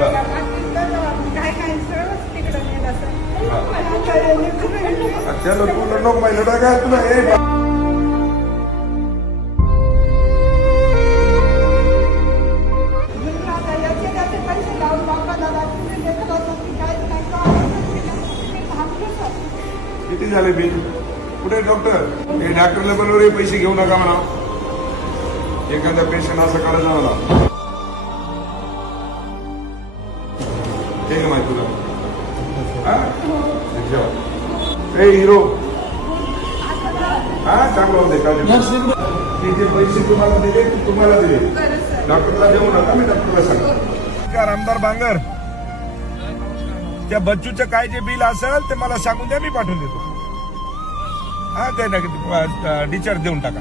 काय काय सरळच तिकडं चलो तू लढो पाहिलं काय तुला हे किती झाले बिल कुठे डॉक्टर हे डॉक्टरला बरोबर पैसे घेऊ नका म्हणा एखादा पेशंट असं करायचा मला हे माहिती तुला हा? ए हिरो हा चांगलं होते ते जे पैसे तुम्हाला दिले ते तुम्हाला दिले डॉक्टरला देऊ नका मी डॉक्टरला सांगतो आमदार बांगर त्या बच्चूचं काय जे बिल असेल ते मला सांगून द्या मी पाठवून देतो हा ते ना डिस्चार्ज देऊन टाका